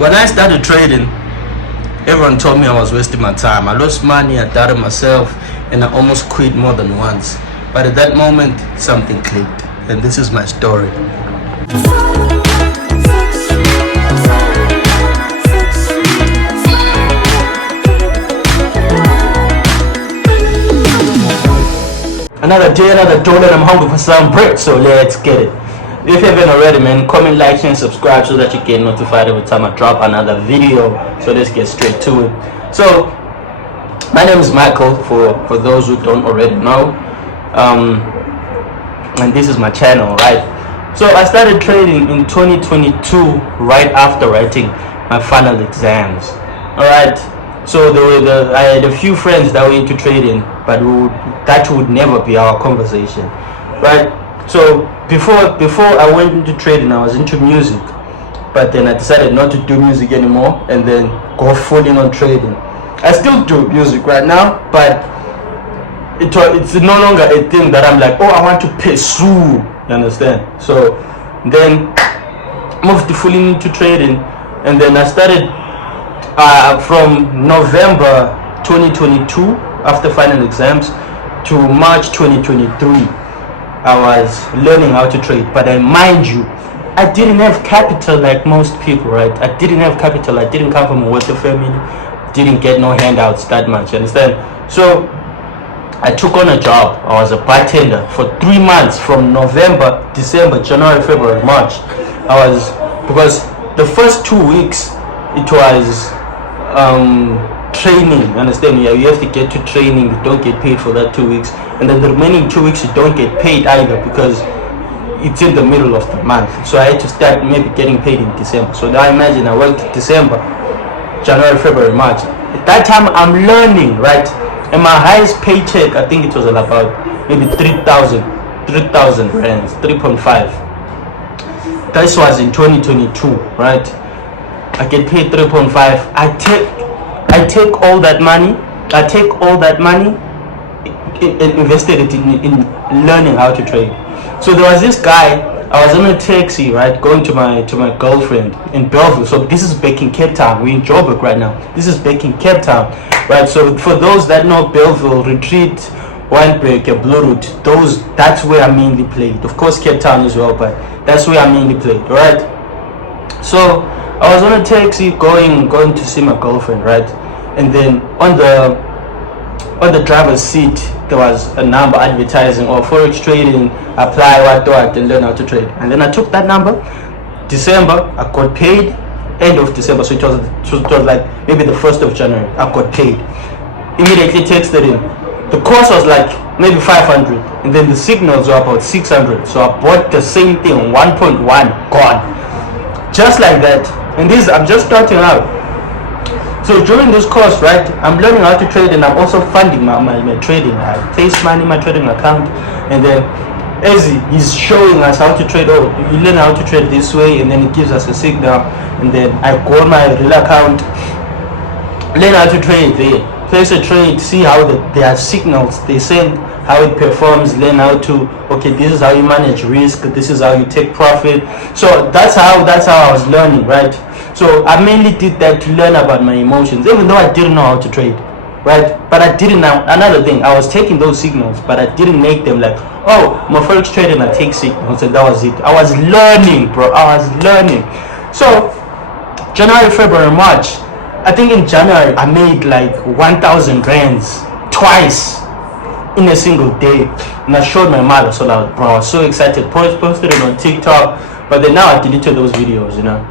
When I started trading, everyone told me I was wasting my time. I lost money, I doubted myself, and I almost quit more than once. But at that moment, something clicked, and this is my story. Another day, another dollar, and I'm hungry for some bread, so let's get it. If you haven't already, man, comment, like, share, and subscribe so that you get notified every time I drop another video. So let's get straight to it. So my name is Michael, for those who don't already know, and this is my channel, right? So I started trading in 2022, right after writing my final exams. All right. So I had a few friends that were into trading, but that would never be our conversation, right? So before I went into trading, I was into music, but then I decided not to do music anymore, and then go full in on trading. I still do music right now, but it's no longer a thing that I'm like, oh, I want to pursue. You understand? So then moved fully into trading, and then I started from November 2022 after final exams to March 2023. I was learning how to trade, but mind you, I didn't have capital like most people, right? I didn't have capital. I didn't come from a wealthy family. Didn't get no handouts that much, you understand? So I took on a job. I was a bartender for 3 months, from November, December, January, February, March. Because the first 2 weeks it was training, understand? Yeah, you have to get to training. You don't get paid for that 2 weeks, and then the remaining 2 weeks you don't get paid either, because it's in the middle of the month. So I had to start maybe getting paid in December. So now imagine I worked December, January, February, March. At that time I'm learning, right? And my highest paycheck, I think it was about maybe 3,000 rands, 3.5. This was in 2022, right? I get paid 3.5. I take all that money. And invested it in learning how to trade. So there was this guy. I was in a taxi, right, going to my girlfriend in Belleville. So this is back in Cape Town. We're in Joburg right now. This is back in Cape Town, right? So for those that know Belleville, Retreat, Wynberg, Blueroute, that's where I mainly played. Of course, Cape Town as well, but that's where I mainly played, right? So I was on a taxi going to see my girlfriend, right? And then on the driver's seat there was a number advertising, or forex trading, apply what and learn how to trade. And then I took that number. December, I got paid end of December, so it was like maybe the 1st of January I got paid. Immediately texted him. The course was like maybe 500, and then the signals were about 600. So I bought the same thing, 1.1, gone, just like that. And this, I'm just starting out. So during this course, right, I'm learning how to trade, and I'm also funding my trading. I place money in my trading account, and then as he's showing us how to trade, you learn how to trade this way, and then it gives us a signal, and then I go on my real account, learn how to trade there, place a trade, see how there are signals they send, how it performs, learn how to, okay, this is how you manage risk, this is how you take profit. So that's how I was learning, right? So I mainly did that to learn about my emotions, even though I didn't know how to trade, right? But I didn't know. Another thing, I was taking those signals, but I didn't make them like, oh, my forex trading, I take signals, and that was it. I was learning, bro. I was learning. So January, February, March, I think in January I made like 1,000 rands twice in a single day, and I showed my mother. So that, bro, I was so excited. Posted it on TikTok, but then now I deleted those videos, you know.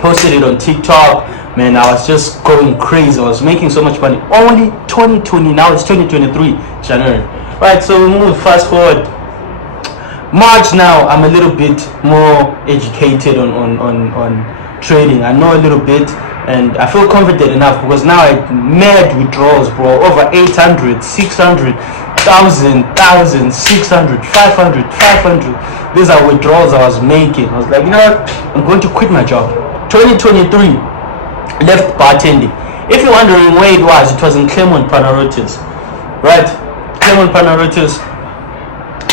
Posted it on TikTok, man. I was just going crazy. I was making so much money. Only 2020, now it's 2023 January, right? So we move fast forward March. Now I'm a little bit more educated on trading. I know a little bit, and I feel confident enough, because now I mad withdrawals, bro, over 800, 600, 1,000, 600, 500. These are withdrawals I was making. I was like, you know what, I'm going to quit my job. 2023, left bartending. If you're wondering where it was in Claremont Panarottis, right? Claremont Panarottis,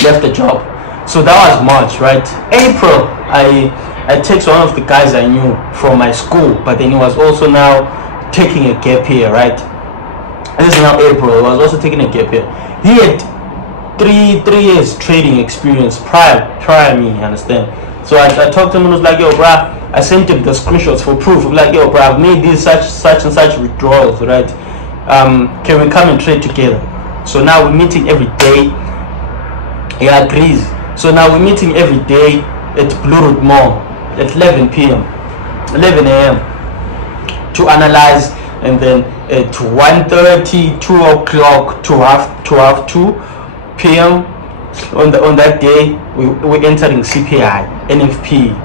left the job. So that was March, right? April, I I text one of the guys I knew from my school, but then he was also now taking a gap year, right? This is now April. He was also taking a gap year. He had three years trading experience prior me, you understand? So I talked to him and was like, yo, bruh, I sent him the screenshots for proof. I'm like, yo, bruh, I've made these such and such withdrawals, right? Can we come and trade together? So now we're meeting every day. He agrees. So now we're meeting every day at Blueroute Mall at 11 a.m. to analyze, and then at 1:30, 2 o'clock to half 2 p.m. on that day we're entering CPI, NFP.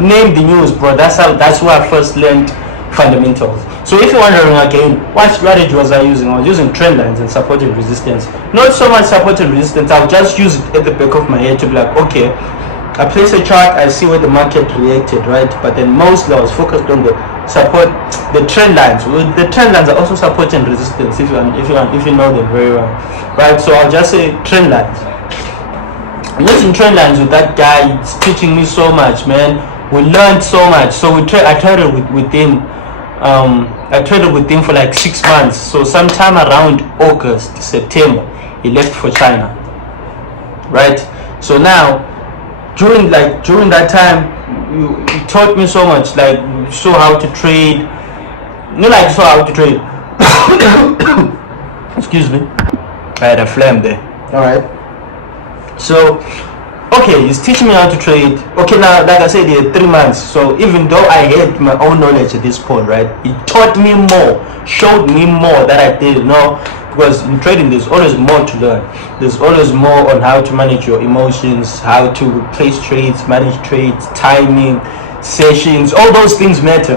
Name the news, bro. That's where I first learned fundamentals. So if you're wondering again, what strategy was I using? I was using trend lines and support and resistance. Not so much support and resistance. I'll just use it at the back of my head to be like, okay, I place a chart, I see where the market reacted, right? But then mostly I was focused on the support, the trend lines. The trend lines are also support and resistance if you know them very well, right? So I'll just say trend lines. I'm using trend lines with that guy. It's teaching me so much, man. We learned so much. So I traded with him. I traded with him for like 6 months. So sometime around August, September, he left for China, right? So now during that time, you taught me so much, like show how to trade. Show how to trade. Excuse me, I had a phlegm there. All right. So, okay, he's teaching me how to trade. Okay, now, like I said, he had 3 months. So even though I had my own knowledge at this point, right, he taught me more, showed me more that I didn't know. Because in trading, there's always more to learn. There's always more on how to manage your emotions, how to place trades, manage trades, timing, sessions. All those things matter.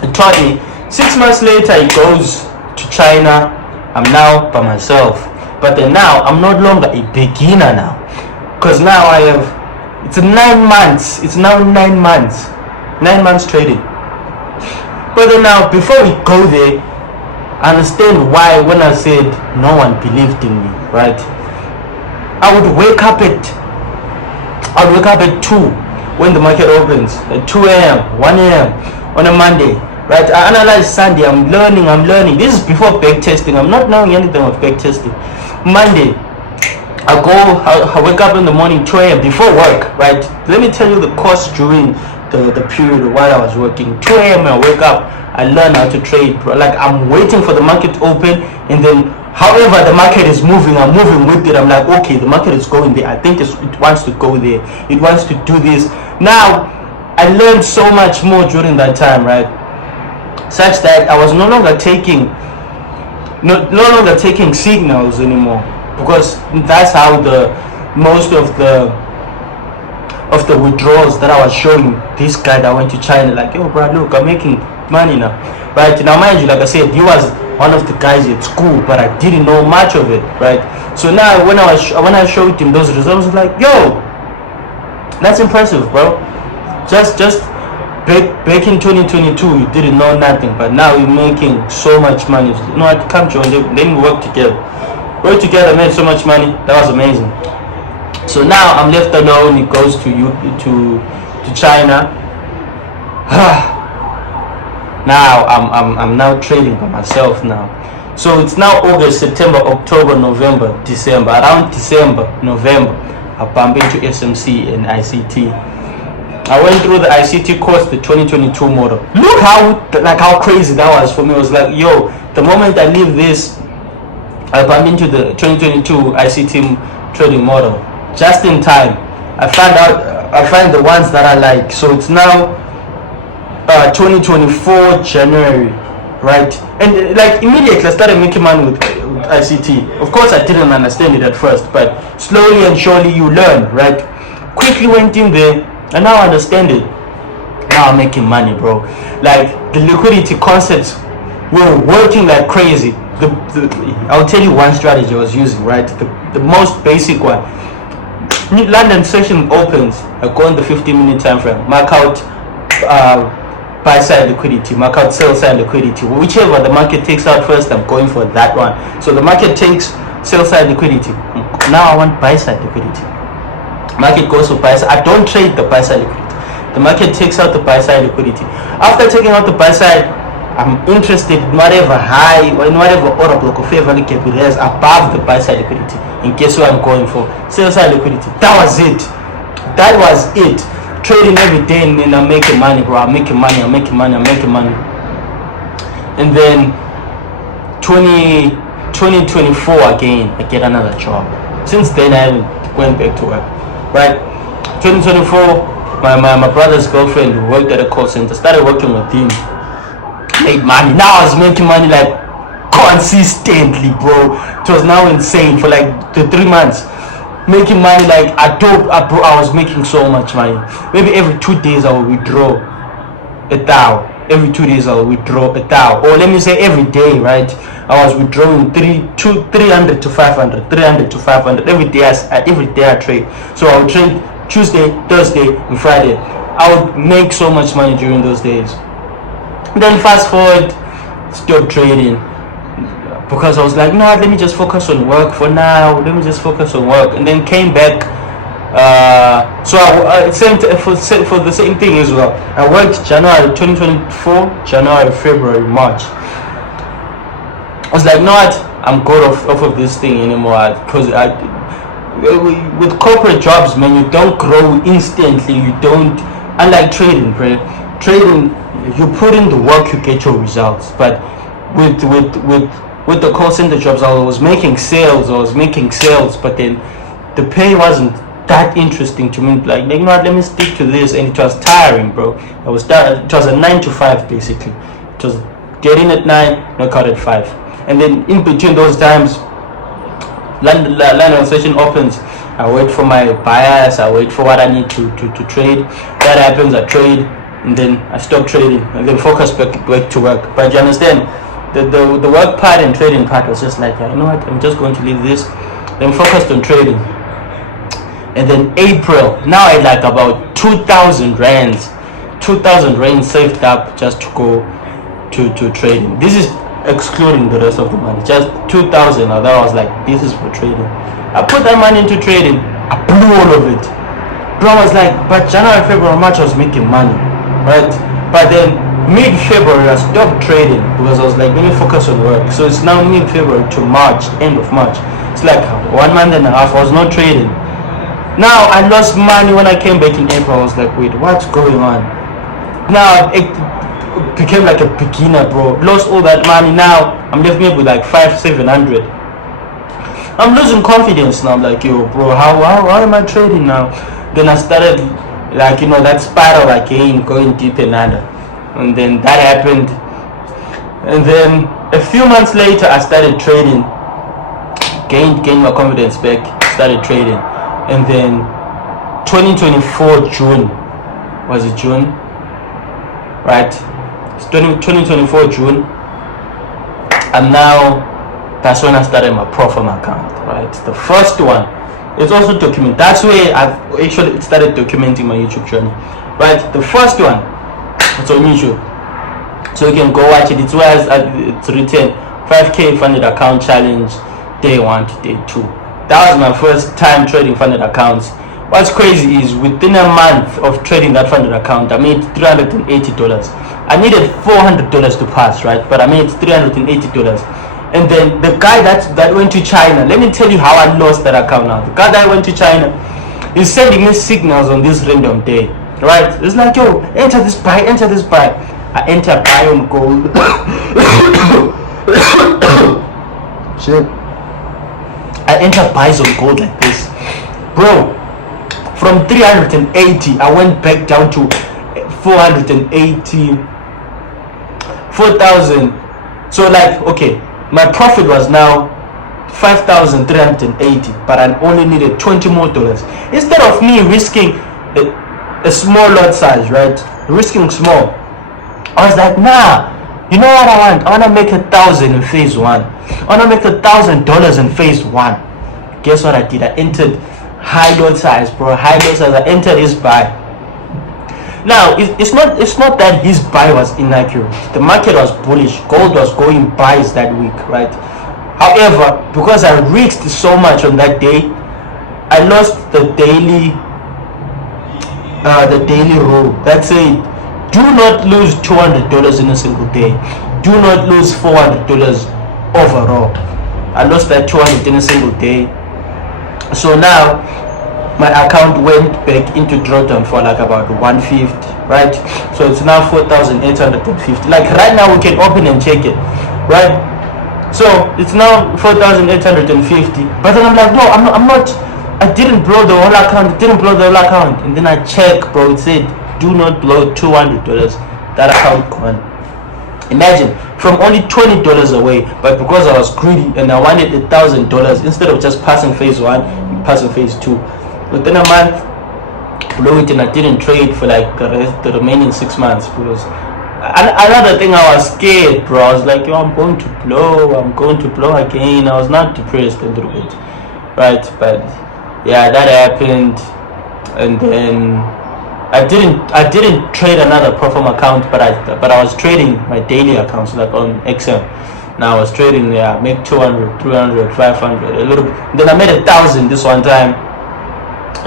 He taught me. 6 months later, he goes to China. I'm now by myself. But then now, I'm no longer a beginner now. Because now I have, it's 9 months. It's now 9 months. 9 months trading. But then now, before we go there, I understand why when I said no one believed in me, right? I would wake up at 2 when the market opens, at 2 a.m., 1 a.m. on a Monday, right? I analyze Sunday, I'm learning. This is before back testing. I'm not knowing anything of back testing. Monday, I wake up in the morning, 2 a.m. before work, right? Let me tell you the cost during the period while I was working. 2 a.m. I wake up, I learn how to trade, bro. Like I'm waiting for the market to open, and then however the market is moving, I'm moving with it. I'm like, okay, the market is going there. I think it wants to go there. It wants to do this. Now, I learned so much more during that time, right? Such that I was no longer taking signals anymore, because that's how most of the withdrawals that I was showing this guy that went to China, like, yo, bro, look, I'm making money now, right? Now, mind you, like I said, he was one of the guys at school, but I didn't know much of it, right? So now, when I showed him those results, I was like, yo, that's impressive, bro. Just back in 2022, you didn't know nothing, but now you're making so much money. You know what? Come join. Then we work together. Made so much money. That was amazing. So now I'm left alone. He goes to China. Now I'm now trading by myself now. So it's now August, September, October, November, December. Around December, November, I bump into SMC and ICT. I went through the ICT course, the 2022 model. Look how crazy that was for me. It was like, yo, the moment I leave this, I bump into the 2022 ICT trading model. Just in time, I find the ones that I like. So it's now 2024 January, right? And like immediately I started making money with ICT. Of course, I didn't understand it at first, but slowly and surely you learn, right? Quickly went in there, and now I understand it. Now I'm making money, bro. Like the liquidity concepts were working like crazy. I'll tell you one strategy I was using, right? The most basic one. London session opens, I go on the 15-minute time frame, mark out buy side liquidity, mark out sell side liquidity. Whichever the market takes out first, I'm going for that one. So the market takes sell side liquidity. Now I want buy side liquidity. Market goes for buy side. I don't trade the buy side liquidity. The market takes out the buy side liquidity. After taking out the buy side, I'm interested in whatever high or in whatever order block or fair value gap it has above the buy side liquidity. And guess what I'm going for? Sell side liquidity. That was it. That was it. Trading every day and then I'm making money, bro. I'm making money. And then 2024 again, I get another job. Since then, I haven't went back to work. Right? 2024, my brother's girlfriend who worked at a call center, started working with him. Made money. Now I was making money like consistently, bro. It was now insane for like the 3 months. Making money like I was making so much money. Maybe every 2 days I will withdraw $1,000. Every 2 days I will withdraw $1,000. Or let me say every day, right? I was withdrawing 300 to 500, 300 to 500 every day. Every day I trade. So I would trade Tuesday, Thursday, and Friday. I would make so much money during those days. Then fast forward, stopped trading because I was like, no, let me just focus on work for now. Let me just focus on work, and then came back. So for the same thing as well. I worked January 2024, January, February, March. I was like, no, I'm good off of this thing anymore, because with corporate jobs, man, you don't grow instantly. You don't, unlike trading, bro. Trading, you put in the work, you get your results. But with the call center jobs, I was making sales, but then the pay wasn't that interesting to me. Like, you know what, let me stick to this, and it was tiring, bro. It was a 9 to 5 basically. It was get in at 9, knock out at 5, and then in between those times, line session opens. I wait for my buyers. I wait for what I need to trade. That happens, I trade, and then I stop trading, and then focus back to work. But you understand, the work part and trading part was just like, you know what, I'm just going to leave this, then focused on trading. And then April, now I had like about 2,000 rands saved up just to go to trading. This is excluding the rest of the money, just 2,000. Now that was like, this is for trading. I put that money into trading. I blew all of it. Bro, I was like, but January, February, March I was making money, right? But then mid-February I stopped trading because I was like, let me focus on work. So it's now mid-February to March, end of March. It's like 1 month and a half I was not trading. Now I lost money when I came back in April. I was like, wait, what's going on? Now it became like a beginner, bro. Lost all that money. Now I'm left me with like 500-700. I'm losing confidence now. I'm like, yo, bro, how am I trading now? Then I started, like, you know, that spiral again, going deep and under. And then that happened. And then a few months later, I started trading. Gained my confidence back. Started trading. And then 2024 June, was it June? Right? It's 2024 June. And now, that's when I started my Profile account, right? The first one, it's also documented. That's where I've actually started documenting my YouTube journey, right? The first one, it's on YouTube, so you can go watch it. It's where it's written 5K funded account challenge, day 1 to day 2. That was my first time trading funded accounts. What's crazy is within a month of trading that funded account, I made $380. I needed $400 to pass, right? But I made $380. And then the guy that went to China, let me tell you how I lost that account now. The guy that went to China is sending me signals on this random day, right? It's like, yo, enter this buy. I enter buy on gold. Shit. I enter buys on gold like this, bro. From 380, I went back down to 480, 4,000. So like, okay, my profit was now 5,380, but I only needed $20 more. Instead of me risking a small lot size, right? Risking small, I was like, nah. You know what I want? I want to make 1,000 in phase 1. I want to make $1,000 in phase 1. Guess what I did? I entered high lot size, bro. High lot size. I entered his buy. Now it's not that his buy was inaccurate. The market was bullish. Gold was going buys that week, right? However, because I risked so much on that day, I lost the daily the daily rule that said, do not lose $200 in a single day. Do not lose $400 overall. I lost that 200 in a single day. So now my account went back into drawdown for like about 150, right? So it's now 4,850. Like right now we can open and check it, right? So it's now 4,850. But then I'm like, no, I'm not. I didn't blow the whole account. And then I check, bro. It said, do not blow $200. That account gone. Imagine, from only $20 away, but because I was greedy and I wanted $1,000, instead of just passing phase 1, passing phase 2. Within a month, blew it, and I didn't trade for like the remaining 6 months because another thing, I was scared, bro. I was like, yo, I'm going to blow again. I was not depressed a little bit, right? But yeah, that happened, and then I didn't trade another Profom account, but I was trading my daily accounts like on XM. Now I was trading, make 200, 300, 500, a little bit. Then I made 1,000 this one time.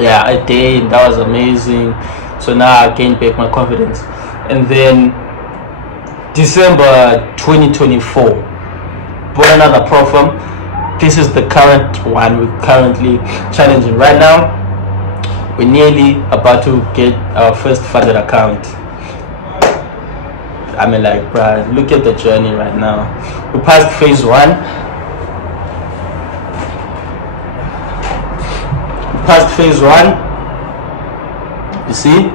Yeah, I did. That was amazing. So now I gained back my confidence. And then December 2024, bought another Profom. This is the current one we're currently challenging right now. We're nearly about to get our first funded account. I mean, like, bruh, look at the journey right now. We passed phase 1. You see,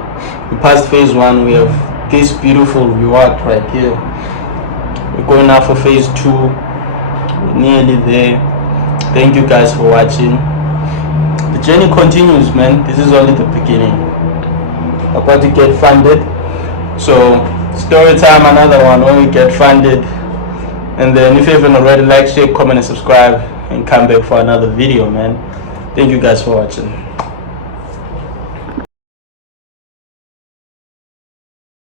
we passed phase 1. We have this beautiful reward right here. We're going now for phase 2. We're nearly there. Thank you guys for watching. The journey continues, man. This is only the beginning. I'm about to get funded. So story time, another one when we get funded. And then if you haven't already, like, share, comment and subscribe, and come back for another video, man. Thank you guys for watching.